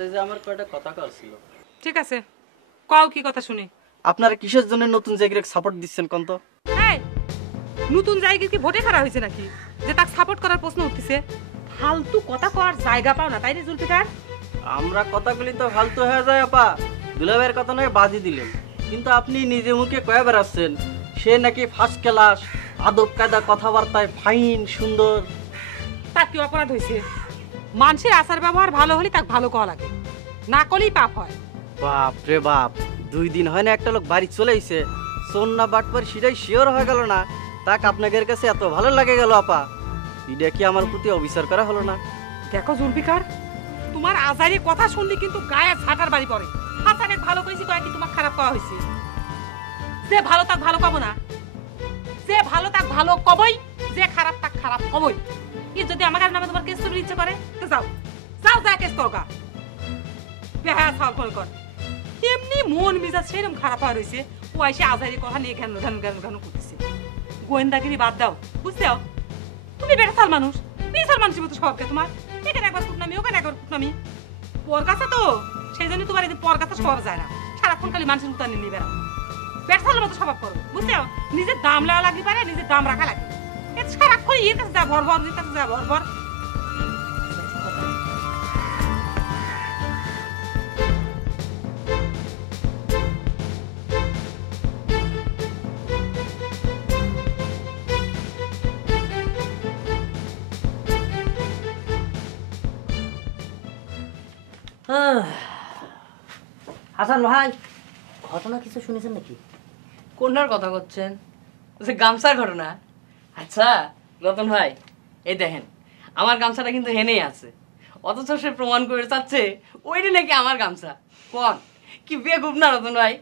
সাথে যে আমার কয়টা কথা কওয়ার ছিল। ঠিক আছে, কও কি কথা শুনি। আপনারা কিসের জন্য নতুন জায়গায় সাপোর্ট দিচ্ছেন কোন তো? এই নতুন জায়গা কি ভোটে খারাপ হয়েছে নাকি যে তাকে সাপোর্ট করার প্রশ্ন উঠতেছে? ফালতু কথা কওয়ার জায়গা পাও না তাই রে জুলফিকার? আমরা কথাগুলি তো ফালতু হয়ে যায় আপা, দুলাভাইয়ের কথা নয় বাদই দিলেন, কিন্তু আপনি নিজে মুখে কয়ে বেড়াচ্ছেন সে নাকি ফার্স্ট ক্লাস, আদব কায়দা কথাবার্তায় ফাইন সুন্দর। তার কি অপরাধ হয়েছে? মানুষের আচার ব্যবহার ভালো হলে তাকে ভালো কওয়া লাগে, না করলেই পাপ হয়। বাপ রে বাপ, 2 দিন হয় না একটা লোক বাড়ি চলে আইছে, সোন না বাটপার সেটাই শিওর হয়ে গেল না, তাক আপনাদের কাছে এত ভালো লাগে গেল আপা, এটা কি আমার প্রতি অবিচার করা হলো না? দেখো জুলফিকার, তোমার আজারি কথা শুনলে কিন্তু গায়ে ছাটার বাড়ি পড়ে। হাসানে ভালো কইছি কয় কি তোমার খারাপ কওয়া হয়েছে? যে ভালো তাক ভালো কব না, যে ভালো তাক ভালো কবই, যে খারাপ তাক খারাপ কবই। কি যদি আমার নামে তোমার কেস করতে ইচ্ছে করে তো যাও, যাও যা কেস করগা। বেহায়া থাল ফল কর। এমনি মন মেজাজ সেরকম খারাপ হয়ে রয়েছে, ও এসে আজারি কথা নিয়ে ঘ্যান ঘ্যান ঘ্যান ঘ্যান করতেছে। গোয়েন্দাগিরি বাদ দাও, বুঝতে দাও। তুমি বেটাসাল মানুষ, বিশাল মানুষের মতো স্বভাবকে তোমার। এখানে একবার কুটনামি, ওখানে একবার কুটনামি। পর কাছে তো সেই জন্য তোমার এই পর কাছে স্বভাব যায় না, সারাক্ষণ খালি মানুষের উত্তর নিয়ে বেড়াও। বেটাসালের মতো স্বভাব করো, বুঝতে দাও। নিজের দাম লেওয়া লাগবে পারে, নিজের দাম রাখা লাগে। সারাক্ষণ ইয়ের কাছে যা ভর ভর, ইয়ের কাছে যা ভর ভর। হাসান ভাই, ঘটনা কিছু শুনেছেন নাকি? কোনটার কথা করছেন? যে গামছার ঘটনা? আচ্ছা রতন ভাই, এই দেখেন আমার গামছাটা কিন্তু হেনেই আছে, অথচ সে প্রমাণ করে চাচ্ছে ওইটা নাকি আমার গামছা। কোন কি বেকুব না রতন ভাই?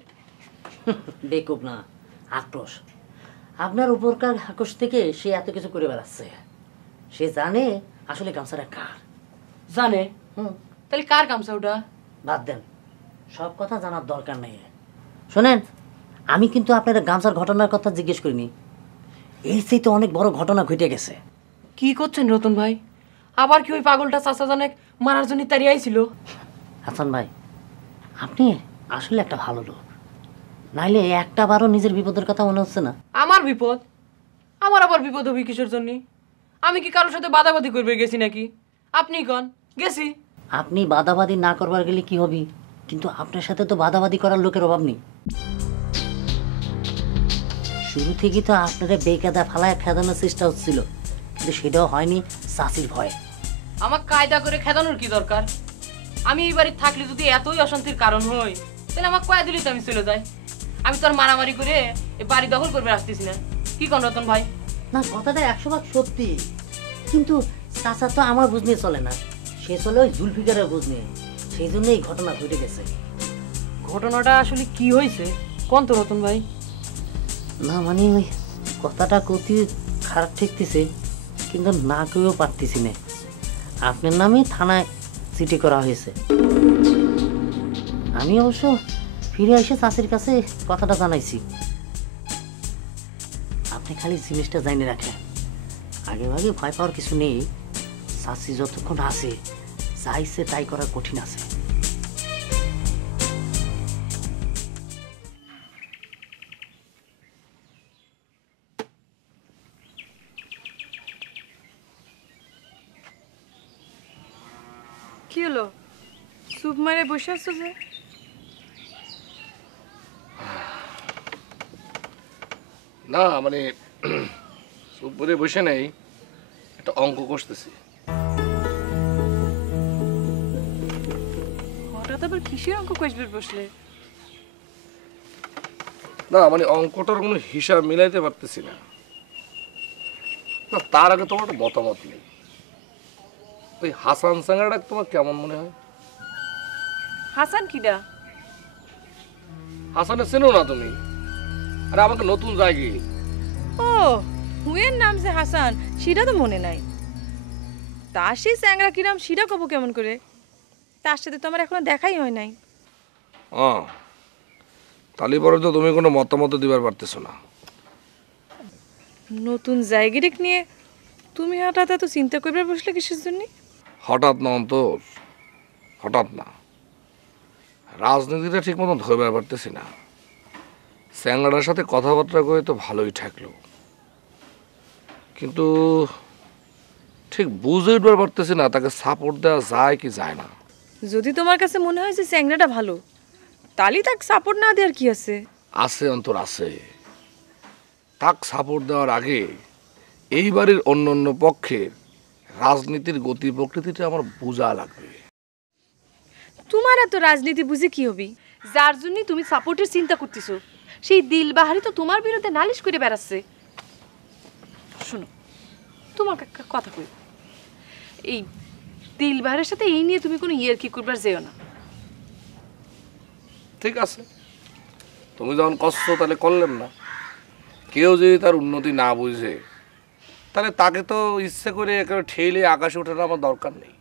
বেকুব না, আক্রোশ। আপনার উপরকার আক্রোশ থেকে সে এত কিছু করে বেড়াচ্ছে। সে জানে আসলে গামছাটা কার। জানে? তাহলে কার গামছা ওটা? বাদ দেন, সব কথা জানার দরকার নেই। শোনেন, আমি কিন্তু আপনার গামছার ঘটনার কথা জিজ্ঞেস করিনি, এই চাইতে অনেক বড় ঘটনা ঘটে গেছে। কি করছেন রতন ভাই? আবার কি ওই পাগলটা চাচা জানেক মারার জন্য তাড়িয়ে আইছিল? হাসান ভাই, আপনি আসলে একটা ভালো লোক, নাইলে একটা বারও নিজের বিপদের কথা মনে হচ্ছে না? আমার বিপদ? আমার আবার বিপদ হবে কিসের জন্য? আমি কি কারোর সাথে বাদাবাদি করবে গেছি নাকি? আপনি কন গেছি? আপনি বাদাবাদি না করবার গেলে কি হবে, কিন্তু আপনার সাথে তো বাদাবাদি করার লোকের অভাব নেই। শুরু থেকেই তো আপনারা বেকায়দা ফালায় খেদানোর চেষ্টা হচ্ছিল, কিন্তু সেটাও হয়নি চাষির ভয়ে। আমার কায়দা করে খেদানোর কি দরকার? আমি এই বাড়ি থাকলে যদি এতই অশান্তির কারণ হই, তাহলে আমার কয়া দিলি তো আমি চলে যাই। আমি তো আর মারামারি করে এই বাড়ি দখল করবে আসতেছি না। কি কন রতন ভাই? না, কথাটা 100% সত্যি, কিন্তু চাচা তো আমার বুঝ নিয়ে চলে না, সে চলে ওই জুলফিকারের বুঝ নিয়ে, সেই জন্য এই ঘটনা ঘটে গেছে। ঘটনাটা আসলে কি হয়েছে কোন তো রতন ভাই? না মানে ওই কথাটা কতি খারাপ ঠেকতেছে, কিন্তু না কেউ পারতেছি না। আপনার নামে থানায় চিঠি করা হয়েছে। আমি অবশ্য ফিরে এসে চাষির কাছে কথাটা জানাইছি। আপনি খালি জিনিসটা জানিয়ে রাখেন, আগে ভাগে ভয় পাওয়ার কিছু নেই। চাষি যতক্ষণ আছে চাইছে তাই করা কঠিন আছে। কি হলো, চুপ মারে বসে আছো যে? না মানে চুপ করে বসে নেই, একটা অঙ্ক কষতেছি। হঠাৎ আবার কিসের অঙ্ক কষবে বসলে? না মানে অঙ্কটার কোনো হিসাব মিলাইতে পারতেছি না। না তার আগে তোমার একটা মতামত নেই, ওই হাসান সাঙ্গাটা তোমার কেমন মনে হয়? হাসান কিডা? হাসানের চেনো না তুমি? আরে আমাকে নতুন জায়গায়। ও হুয়ের নাম যে হাসান সেটা তো মনে নাই। তার সেই স্যাংরা কি নাম সেটা কব কেমন করে? তার সাথে তো আমার এখনো দেখাই হয় নাই। ও তাহলে পরে তো তুমি কোনো মতামত দিবার পারতেছো না। নতুন জায়গাটিক নিয়ে তুমি হঠাৎ এত চিন্তা করবে বসলে কিসের জন্য? হঠাৎ না অন্তর, হঠাৎ না, রাজনীতিটা ঠিক মতন ধরতে পারতেছি না। স্যাংলাটার সাথে কথাবার্তা করে তো ভালোই ঠেকলো, কিন্তু ঠিক বুঝে উঠবার পারতেছি না তাকে সাপোর্ট দেওয়া যায় কি যায় না। যদি তোমার কাছে মনে হয় যে স্যাংরাটা ভালো, তাহলে তাকে সাপোর্ট না দেওয়ার কি আছে? আছে অন্তর আছে, তাক সাপোর্ট দেওয়ার আগে এইবারের অন্য অন্য পক্ষে রাজনীতির গতি প্রকৃতিটা আমার বোঝা লাগবে। তোমার এত রাজনীতি বুঝে কি হবি? যার জন্য তুমি সাপোর্টের চিন্তা করতেছো, সেই দিলবাহারি তো তোমার বিরুদ্ধে নালিশ করে বেড়াচ্ছে। শোনো, তোমার একটা কথা কই, এই দিলবাহারের সাথে এই নিয়ে তুমি কোনো ইয়ার্কি করবার যেও না। ঠিক আছে, তুমি যখন কষ্ট তাহলে করলেন না। কেউ যদি তার উন্নতি না বুঝে তাহলে তাকে তো ইচ্ছে করে একেবারে ঠেলে আকাশে ওঠার আমার দরকার নেই।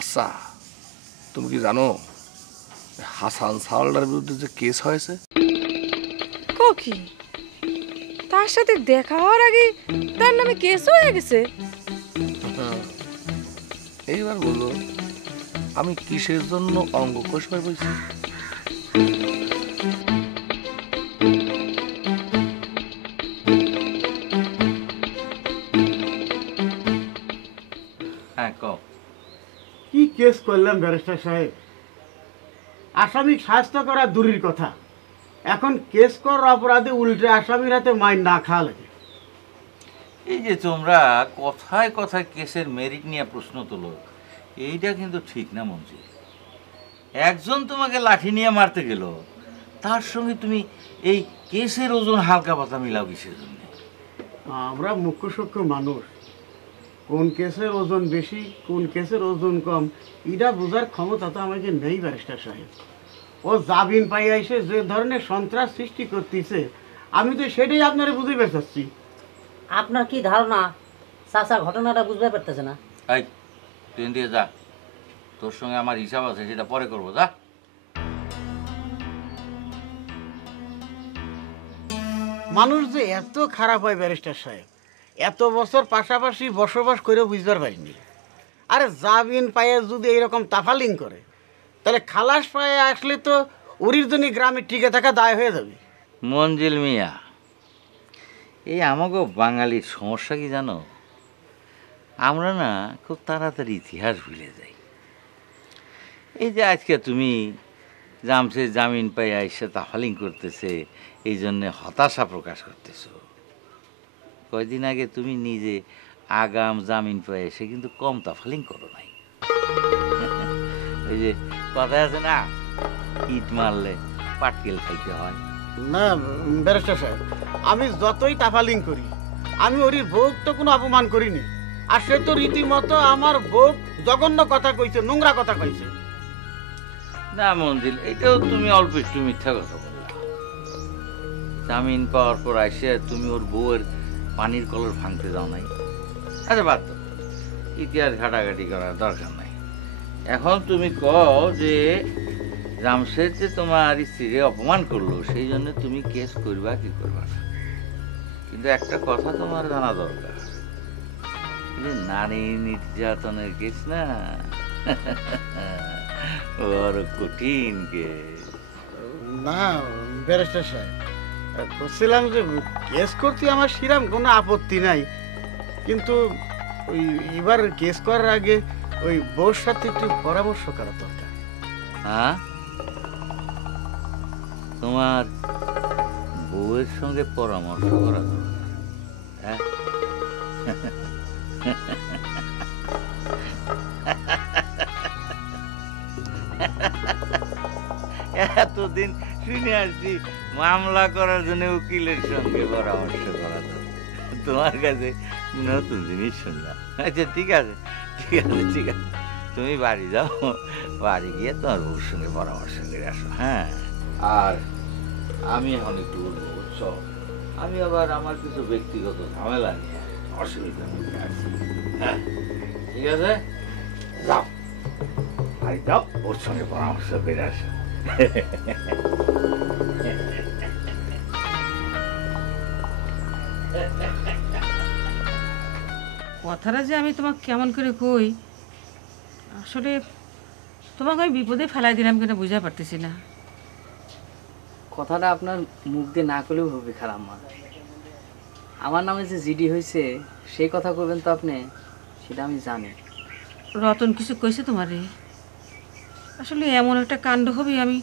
আচ্ছা, তুমি কি জানো হাসান সাওয়ালদার বিরুদ্ধে যে কেস হয়েছে? কি তার সাথে দেখা হওয়ার আগে তার নামে কেস হয়ে গেছে? এইবার বলো, আমি কিসের জন্য অঙ্গ কোষ হয়ে বলছি? হ্যাঁ কও। কি কেস করলাম ব্যারিস্টার সাহেব? আসামি শাস্তি করা দূরের কথা, এখন কেস করার অপরাধে উল্টে আসামির হাতে মাইন না খাওয়া লাগে। এই যে তোমরা কথায় কথায় কেসের মেরিট নিয়ে প্রশ্ন তোলো, এইটা কিন্তু ঠিক না মঞ্জি। একজন তোমাকে লাঠি নিয়ে মারতে গেল, তার সঙ্গে তুমি এই কেসের ওজন হালকা পাতা মিলাও কিসের জন্য? আমরা মুখ্য সূক্ষ্ম মানুষ, কোন কেসের ওজন বেশি কোন কেসের ওজন কম এটা বোঝার ক্ষমতা তো আমাকে নেই ব্যারিস্টার সাহেব। ও জামিন পাইয়া এসে যে ধরনের সন্ত্রাস সৃষ্টি করতেছে, আমি তো সেটাই আপনারা বুঝে পেঁচাচ্ছি। আপনার কি ধারণা চাচা ঘটনাটা বুঝতে পারতেছে না? এই তুই দিয়ে যা, তোর সঙ্গে আমার হিসাব আছে, সেটা পরে করবো। যা। মানুষ যে এত খারাপ হয় ব্যারিস্টার সাহেব, এত বছর পাশাপাশি বসবাস করে বুঝবার পারিনি। আরে জামিন পায়ে যদি এইরকম তাফালিং করে, তাহলে খালাস পায়ে আসলে তো ওরির জন্য গ্রামে টিকে থাকা দায় হয়ে যাবে। মঞ্জিল মিয়া, এই আমাকে বাঙালির সমস্যা কি জানো? আমরা না খুব তাড়াতাড়ি ইতিহাস ভুলে যাই। এই যে আজকে তুমি জামসে জামিন পাই এসে তাফালিং করতেছে, এই জন্যে হতাশা প্রকাশ করতেছো। কয়দিন আগে তুমি নিজে আগাম জামিন পাই এসে কিন্তু কম তাফালিং করো নাই। ওই যে কথা আছে না, ইট মারলে পাটকেল খাইতে হয়। না ব্যারিস্টার সাহেব, আমি যতই তাফালিং করি, আমি ওরির বউক তো কোনো অপমান করিনি। আর সে তো রীতিমতো আমার বউক জঘন্য কথা কইছে, নোংরা কথা কইছে। না মঞ্জিল, এটাও তুমি অল্প একটু মিথ্যা কথা বললা। জামিন পাওয়ার পর আসে তুমি ওর বউয়ের পানির কলর ভাঙতে যাও নাই। আচ্ছা বাদ দাও, ইতিহাস ঘাটাঘাটি করার দরকার নাই। এখন তুমি কও যে জামশেদ যে তোমার স্ত্রীকে অপমান করলো, সেই জন্য তুমি কেস করবা কি করবা না। কিন্তু একটা কথা তোমার জানা দরকার, যে নারী নির্যাতনের কেস না, বড় কঠিন কেস। না ব্যারিস্টার সাহেব, বলছিলাম যে কেস করতে আমার সেরকম কোনো আপত্তি নাই, কিন্তু ওই এবার কেস করার আগে ওই বউর সাথে একটু পরামর্শ করা দরকার। হ্যাঁ, তোমার বউয়ের সঙ্গে পরামর্শ করা দরকার। হ্যাঁ, এতদিন শুনে আসছি মামলা করার জন্য উকিলের সঙ্গে পরামর্শ করা দরকার। তোমার কাছে নতুন জিনিস শুনলাম। আচ্ছা ঠিক আছে ঠিক আছে ঠিক আছে, তুমি বাড়ি যাও, বাড়ি গিয়ে তোমার বউর সঙ্গে পরামর্শ করে আসো। হ্যাঁ, আর আমি এখন একটু বলবো, বুঝছো, আমি আবার আমার কিছু ব্যক্তিগত ঝামেলা নিয়ে অসুবিধার মধ্যে আছি। হ্যাঁ ঠিক আছে, যাও বাড়ি যাও, ওর সঙ্গে পরামর্শ করে আসো। কথাটা যে আমি তোমাকে কেমন করে কই, আসলে তোমাকে আমি বিপদে ফেলাই দিলাম কিনা বুঝতে পারতেছি না। কথাটা আপনার মুখ দিয়ে না করলেও হবে খালাম্মা। আমার নামে যে জিডি হয়েছে সেই কথা করবেন তো আপনি, সেটা আমি জানি। রতন কিছু কইছে তোমারে? আসলে এমন একটা কাণ্ড হবে আমি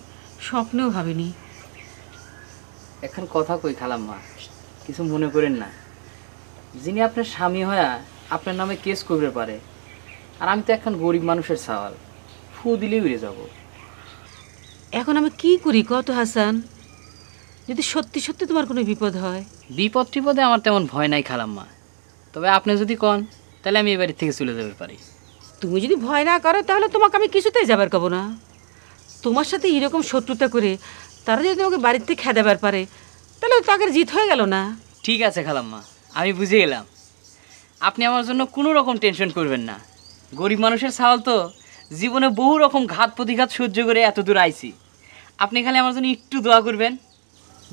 স্বপ্নেও ভাবিনি। এখন কথা কই খালাম্মা, কিছু মনে করেন না। যিনি আপনার স্বামী হয়ে আপনার নামে কেস করবে পারে, আর আমি তো এখন গরিব মানুষের সওয়াল, ফু দিলেই উড়ে যাব। এখন আমি কি করি কত হাসান? যদি সত্যি সত্যি তোমার কোনো বিপদ হয়? বিপদ টিপদে আমার তেমন ভয় নাই খালাম্মা, তবে আপনি যদি কন তাহলে আমি এই বাড়ি থেকে চলে যেতে পারি। তুমি যদি ভয় না করো তাহলে তোমাকে আমি কিছুতেই যাবার কব না। তোমার সাথে এরকম শত্রুতা করে তারা যদি তোমাকে বাড়ির থেকে খেদাবার পারে তাহলে তো তাকে জিত হয়ে গেল না? ঠিক আছে খালাম্মা, আমি বুঝে গেলাম। আপনি আমার জন্য কোনো রকম টেনশন করবেন না। গরিব মানুষের সওয়াল তো, জীবনে বহু রকম ঘাত প্রতিঘাত সহ্য করে এত দূর আইছি। আপনি খালি আমার জন্য একটু দোয়া করবেন,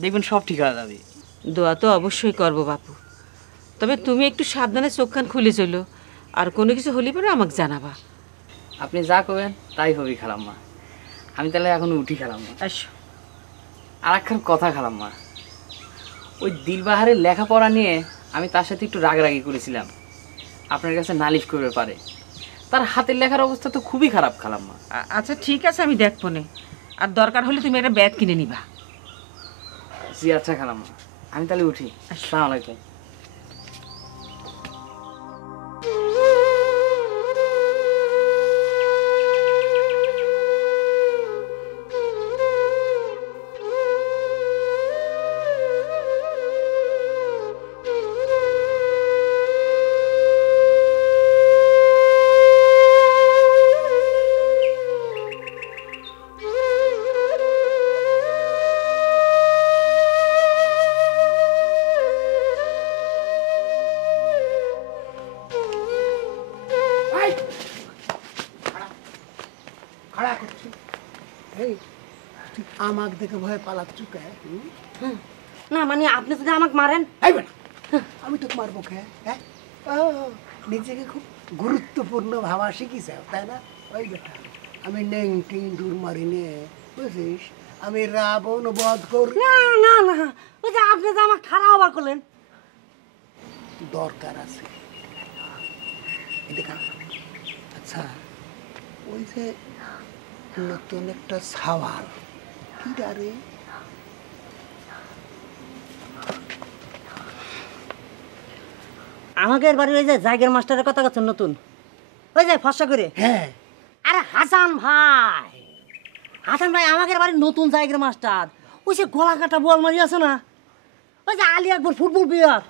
দেখবেন সব ঠিক হয়ে যাবে। দোয়া তো অবশ্যই করবো বাপু, তবে তুমি একটু সাবধানে চোখ কান খুলে চলো, আর কোনো কিছু হলে পরে আমাকে জানাবা। আপনি যা করবেন তাই হবে খালাম্মা। আমি তাহলে এখন উঠি খালাম্মা। আসো। আর একখান কথা খালাম্মা, ওই দিলবাহারের লেখাপড়া নিয়ে আমি তার সাথে একটু রাগারাগি করেছিলাম। আপনার কাছে নালিশ করবে পারে, তার হাতের লেখার অবস্থা তো খুবই খারাপ খালাম্মা। আচ্ছা ঠিক আছে, আমি দেখবো নে, আর দরকার হলে তুমি একটা ব্যাগ কিনে নিবা। জি আচ্ছা খালাম্মা, আমি তাহলে উঠি। আসসালামু আলাইকুম। খাড়া করছি এই তুই আমাকে দেখে ভয় পালাচ্ছ কে? না মানে আপনি যদি আমাকে মারেন? এই বেটা, আমি তোকে মারবো কে? হ্যাঁ, ও নিজেকে খুব গুরুত্বপূর্ণ ভাবা শিখিস তাই না? ওই বেটা, আমি নেংটি দূর মারি নে, বুঝিস? আমি রাবণ বধ করি। না না না, ওই যে আপনি যে আমাকে খারাপ হবার করলেন। দরকার আছে এদিকে। আচ্ছা, ওই যে নতুন একটা সাওয়াল কি রে? আমাকে বাড়ির ওই যে জায়গার মাস্টারের কথা করছেন নতুন, ওই যে ফসা করে? হ্যাঁ। আরে হাসান ভাই, হাসান ভাই আমাদের বাড়ির নতুন জায়গার মাস্টার। ওই যে গলা কাটা বল মারি আছে না, ওই যে আলী আকবর ফুটবল প্লেয়ার।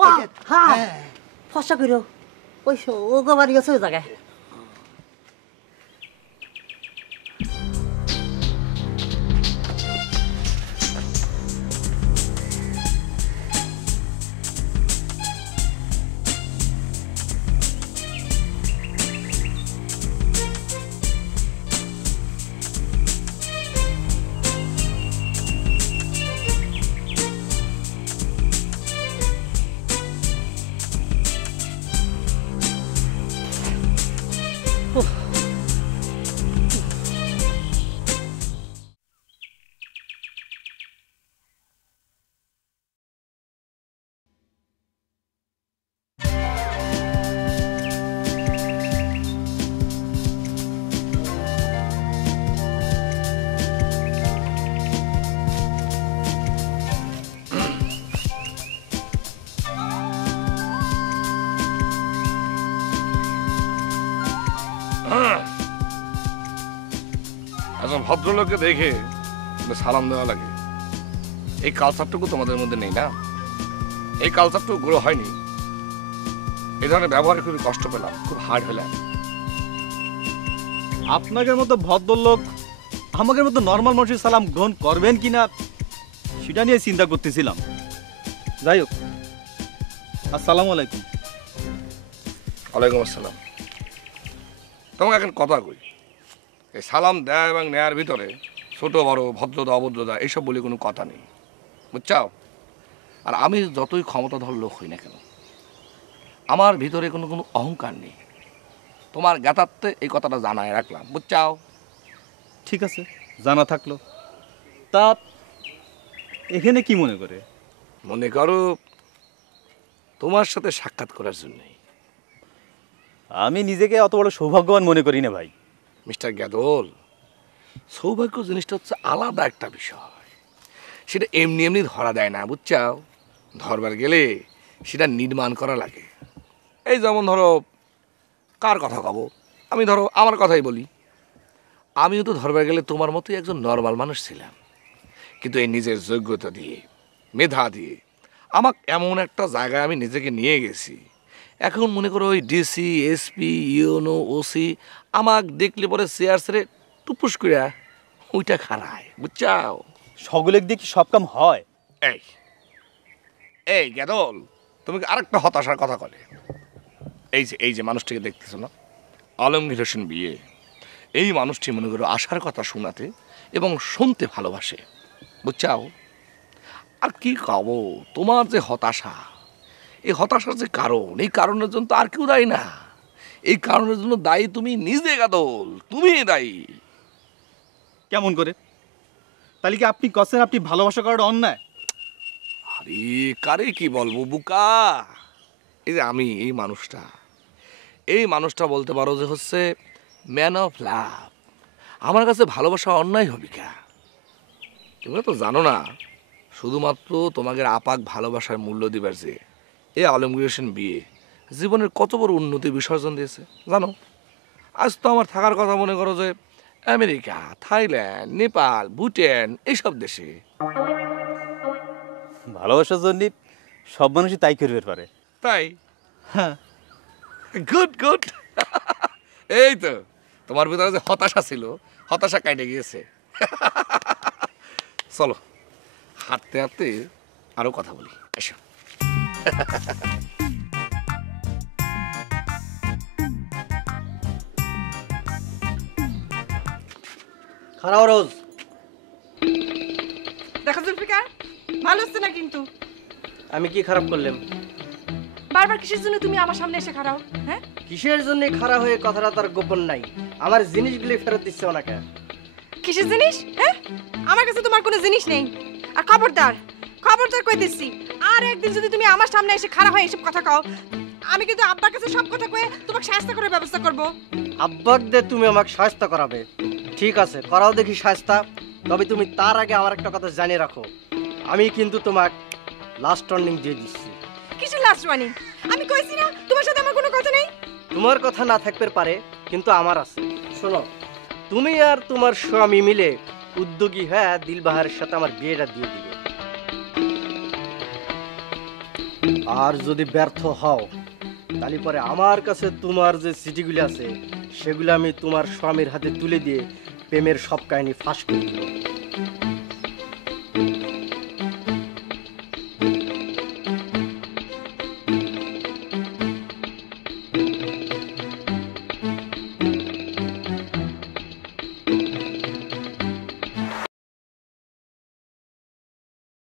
ও হ্যাঁ, ফসা করে ওই ওগো বাড়ি আছে ওই জায়গায়। একজন ভদ্রলোককে দেখে সালাম দেওয়া লাগে, এই কালচারটুকু তোমাদের মধ্যে নেই না? এই কালচারটুকু গ্রো হয়নি। এই ধরনের ব্যবহারে খুবই কষ্ট পেলাম, খুব হার্ড হলাম। আপনাদের মতো ভদ্রলোক আমাদের মতো নর্মাল মানুষের সালাম গ্রহণ করবেন কিনা সেটা নিয়ে চিন্তা করতেছিলাম। যাই হোক, আসসালামু আলাইকুম। ওয়ালাইকুম আসসালাম। তোমাকে এখন কথা কই, এই সালাম দেয়া এবং নেয়ার ভিতরে ছোট বড়, ভদ্রতা অভদ্রতা এইসব বলে কোনো কথা নেই, বুঝছাও? আর আমি যতই ক্ষমতাধর লোক হই না কেন, আমার ভিতরে কোনো অহংকার নেই। তোমার জ্ঞাতার্থে এই কথাটা জানায় রাখলাম, বুঝছাও? ঠিক আছে, জানা থাকলো। তা এখানে কি মনে করে? মনে করো তোমার সাথে সাক্ষাৎ করার জন্যই। আমি নিজেকে অত বড় সৌভাগ্যবান মনে করি না ভাই। মিস্টার গ্যাদল, সৌভাগ্য জিনিসটা হচ্ছে আলাদা একটা বিষয়। সেটা এমনি এমনি ধরা দেয় না, বুঝছাও? ধরবার গেলে সেটা নির্মাণ করা লাগে। এই যেমন ধরো, কার কথা কব, আমি ধরো আমার কথাই বলি। আমিও তো ধরবার গেলে তোমার মতোই একজন নর্মাল মানুষ ছিলাম, কিন্তু এই নিজের যোগ্যতা দিয়ে, মেধা দিয়ে আমাকে এমন একটা জায়গায় আমি নিজেকে নিয়ে গেছি। এখন মনে করো ওই ডিসি, এসপি, ইউনো, ওসি আমাকে দেখলে পরে চেয়ার ছেড়ে টুপুস করে ওইটা খারায়, বুঝছাও? সকলের দিয়ে কি সব কাম হয়? এই এই গ্যাদল, তুমি আরেকটা হতাশার কথা বলে। এই যে মানুষটিকে দেখতেছো না, আলমগীর হোসেন বিয়ে, এই মানুষটি মনে করো আশার কথা শোনাতে এবং শুনতে ভালোবাসে, বুঝছাও? আর কি কব, তোমার যে হতাশা, এই হতাশার যে কারণ, এই কারণের জন্য তো আর কেউ দায়ী না। এই কারণের জন্য দায়ী তুমি নিজে গ্যাদল, তুমি দায়ী। কেমন করে? তাহলে কি আপনি কছেন আপনি ভালোবাসা করাটা অন্যায়? আরে কারে কি বলবো বুকা, এই যে আমি, এই মানুষটা বলতে পারো যে হচ্ছে ম্যান অফ লাভ। আমার কাছে ভালোবাসা অন্যায় হবে কে? তোমরা তো জানো না, শুধুমাত্র তোমাদের আপাক ভালোবাসার মূল্য দিবার যে এই আলমগীর হোসেন বিয়ে জীবনের কত বড় উন্নতি বিসর্জন দিয়েছে জানো? আজ তো আমার থাকার কথা মনে করো যে আমেরিকা, থাইল্যান্ড, নেপাল, ভুটান এইসব দেশে। ভালোবাসার জন্য সব মানুষই তাই করবে পারে। তাই? হ্যাঁ। Good good. এই তো তোমার ভিতরে যে হতাশা ছিল, হতাশা কাটে গিয়েছে। চলো হাঁটতে হাঁটতে আরো কথা বলি, এসো। খারাপ রোজ। দেখো জুলফিকার, ভালো হচ্ছে না কিন্তু। আমি কি খারাপ করলাম? বারবার কিসের জন্য তুমি আমার সামনে এসে খাড়াও? হ্যাঁ, কিসের জন্য খারাপ হয়ে কথাটা তার গোপন নাই। আমার জিনিসগুলি ফেরত দিচ্ছে ওনাকে। কিসের জিনিস? হ্যাঁ, আমার কাছে তোমার কোনো জিনিস নেই। আর খবরদার খবরদার কই দিচ্ছি, আর একদিন যদি তুমি আমার সামনে এসে খারাপ হয়ে এসব কথা কও, আমি কিন্তু আব্বার কাছে সব কথা কয়ে তোমাকে শাস্তি করার ব্যবস্থা করব। আব্বাক দে তুমি আমাকে সাহায্য করাবে? ঠিক আছে, করাও দেখি সাহায্য। তবে তুমি তার আগে আমার একটা কথা জানিয়ে রাখো, আমি কিন্তু তোমাকে লাস্ট ওয়ার্নিং দিয়ে দিচ্ছি। কিসের লাস্ট ওয়ার্নিং? আমি কইছি না তোমার সাথে আমার কোনো কথা নেই। তোমার কথা না থাকতে পারে, কিন্তু আমার আছে। শোনো, তুমি আর তোমার স্বামী মিলে উদ্যোগী হয়ে দিলবাহারের সাথে আমার বিয়েটা দিয়ে দিবে। আর যদি ব্যর্থ হও, তাহলে পরে আমার কাছে তোমার যে চিঠিগুলি আছে সেগুলো আমি তোমার স্বামীর হাতে তুলে দিয়ে প্রেমের সব কাহিনী ফাঁস করে দিব।